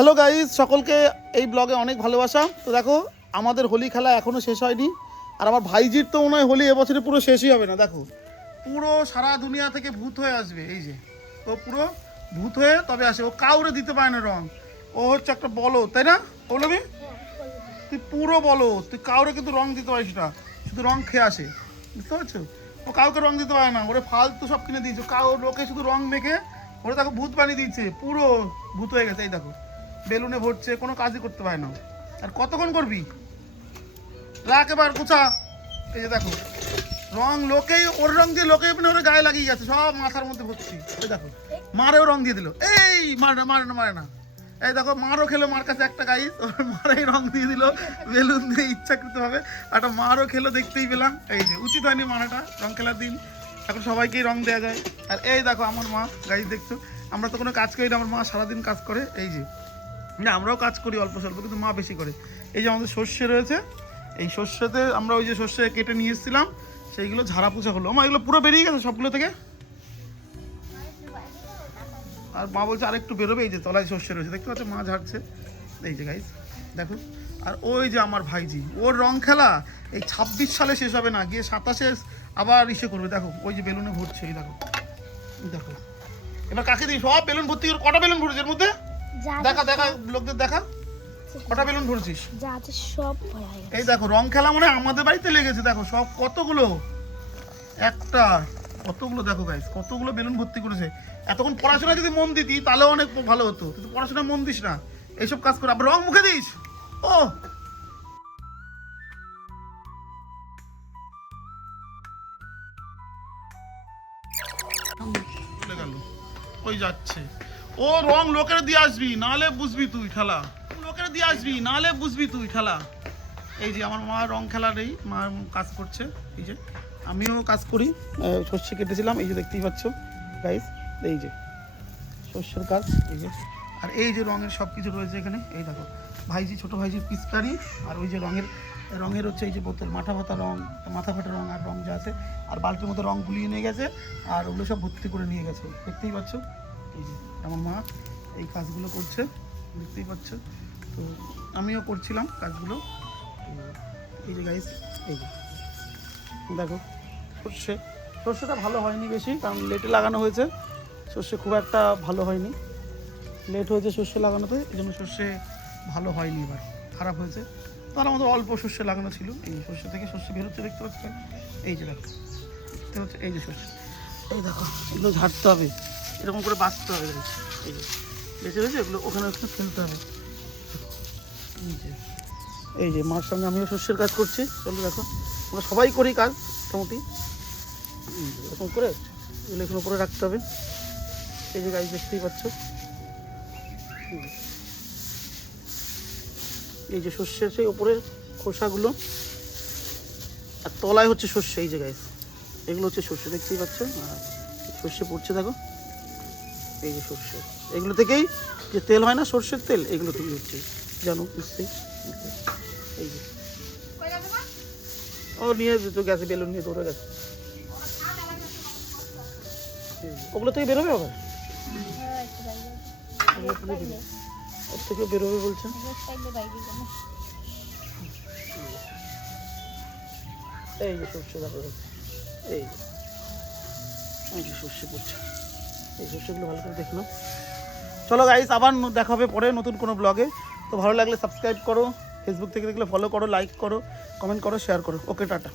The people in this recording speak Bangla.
হ্যালো গাইস, সকলকে এই ব্লগে অনেক ভালোবাসা। তো দেখো, আমাদের হোলি খেলা এখনও শেষ হয়নি। আর আমার ভাইজির তো মনে হয় হোলি এবছরে পুরো শেষই হবে না। দেখো, পুরো সারা দুনিয়া থেকে ভূত হয়ে আসবে। এই যে ও পুরো ভূত হয়ে তবে আসে। ও কাউরে দিতে পারে না রং। ও হচ্ছে একটা বলো, তাই না বলবি? তুই পুরো বলো, তুই কাউরে কিন্তু রং দিতে পারিস না, শুধু রং খেয়ে আসে। বুঝতে পারছো? ও কাউকে রং দিতে পারে না, ওরে ফালতু সব কিনে দিয়েছে। লোকে শুধু রং মেখে ওরে দেখো ভূত বানিয়ে দিচ্ছে, পুরো ভূত হয়ে গেছে। এই দেখো বেলুনে ভরছে, কোনো কাজই করতে পারে না। আর কতক্ষণ করবি? রাখ এবার কোথা। এই যে দেখো রং, লোকেই ওর রং দিয়ে লোকেই মানে ওর গায়ে লাগিয়ে গেছে, সব মাথার মধ্যে ভর্তি। এই দেখো মারেও রং দিয়ে দিল। এই মারে না। এই দেখো মারও খেলো, মার কাছে একটা গাইস, ওর মারাই রং দিয়ে দিল বেলুন দিয়ে ইচ্ছাকৃতভাবে। একটা মারও খেলো, দেখতেই পেলাম। এই যে উচিত হয়নি মারাটা রং খেলার দিন, এখন সবাইকেই রং দেওয়া যায়। আর এই দেখো আমার মা, গাইস দেখছো, আমরা তো কোনো কাজ করি না, আমার মা সারাদিন কাজ করে। এই যে না, আমরাও কাজ করি অল্প স্বল্প, কিন্তু মা বেশি করে। এই যে আমাদের সর্ষে রয়েছে, এই সর্ষেতে আমরা ওই যে সর্ষে কেটে নিয়ে এসেছিলাম, সেইগুলো ঝাড়া পোছা হলো। মা এগুলো পুরো বেরিয়ে গেছে সবগুলো থেকে। আর মা বলছে আরেকটু বেরোবে। এই যে তলায় সর্ষে রয়েছে, দেখতে পাচ্ছ, মা ঝাড়ছে। এই যে গাইস দেখো। আর ওই যে আমার ভাইজি, ওর রং খেলা এই 26 সালে শেষ হবে না, গিয়ে 27-এ আবার ইসে করবে। দেখো ওই যে বেলুনে ভরছে, এই দেখো দেখো। এবার কাকে দিই? সব বেলুন ভর্তি করে। কটা বেলুন ভরেছে এর মধ্যে? দেখা দেখা লোকদের দেখা, কটা বেলুন ভরেছিস? সব এই দেখো রং খেলা মানে আমাদের বাড়িতে লেগেছে। দেখো সব কতগুলো, একটা কতগুলো দেখো গাইস, কতগুলো বেলুন ভর্তি করেছে। এতক্ষণ পড়াশোনা যদি মন দিতি তাহলে অনেক ভালো হতো, কিন্তু পড়াশোনা মন দিস না, এইসব কাজ করে আবার রং মুখে দিস। ও চলে গেল, ওই যাচ্ছে। ও রং লোকের দিয়ে আসবি, নাহলে বুঝবি তুই খেলা। লোকের দিয়ে আসবি, নাহলে বুঝবি তুই খেলা। এই যে আমার মা রং খেলার এই মা কাজ করছে। এই যে আমিও কাজ করি, সর্ষে কেটেছিলাম, এই যে দেখতেই পাচ্ছ গাইস। এই যে সর্ষের কাজ, এই যে। আর এই যে রঙের সব কিছু রয়েছে এখানে। এই দেখো ভাইজি, ছোটো ভাইজির পিচকারি, আর ওই যে রঙের হচ্ছে এই যে বোতল, মাথা ফাটা রং আর রং যা আছে। আর বালতির মধ্যে রং গুলিয়ে নিয়ে গেছে, আর ওগুলো সব ভর্তি করে নিয়ে গেছে, দেখতেই পাচ্ছ। এই যে আমার মা এই কাজগুলো করছে, দেখতেই পাচ্ছ। তো আমিও করছিলাম কাজগুলো। এই যে গাইস, এই যে দেখো সর্ষেটা ভালো হয়নি বেশি, কারণ লেটে লাগানো হয়েছে। সর্ষে খুব একটা ভালো হয়নি, লেট হয়েছে সর্ষে লাগানোতে, এই জন্য সর্ষে ভালো হয়নি, এবার খারাপ হয়েছে। তার আমাদের অল্প সর্ষে লাগানো ছিল। এই সর্ষে থেকে সর্ষে বেরোচ্ছে, দেখতে পাচ্ছ। এই যে দেখো দেখতে পাচ্ছ, এই যে সর্ষে। এই দেখো এগুলো ঝাড়তে হবে, এরকম করে বাঁচতে হবে। এই যে বেঁচে রয়েছে, এগুলো ওখানে ওখানে ফেলতে হবে। এই যে মার সঙ্গে আমিও শস্যের কাজ করছি। চলো দেখো, আমরা সবাই করি কাজ মোটামুটি। এরকম করে এগুলো এখানে উপরে রাখতে হবে। এই যে গাছ দেখতেই পাচ্ছ, এই যে শস্যের সেই ওপরের খোসাগুলো, আর তলায় হচ্ছে শস্য। এই যে গাছ এগুলো হচ্ছে শস্য, দেখতেই পাচ্ছ। আর সর্ষে পড়ছে দেখো, এই যে সর্ষে, এগুলো থেকেই যে তেল হয় না, সর্ষের তেল, এগুলো থেকেই হচ্ছে, জানো নিশ্চয়ই। এই যে ও নিয়ে তো গেছে, বেলুন নিয়ে দৌড়ে গেছে। ওগুলো থেকে বেরোবে আবার, ওর থেকে বেরোবে বলছে। এই যে সর্ষে দেখো, এই যে সর্ষে পড়ছে, এই সর্ষেগুলো ভালো করে দেখলো। চলো গাইস, আবার দেখা হবে পরে নতুন কোনো ব্লগে। তো ভালো লাগলে সাবস্ক্রাইব করো, ফেসবুক থেকে দেখলে ফলো করো, লাইক করো, কমেন্ট করো, শেয়ার করো। ওকে, টাটা।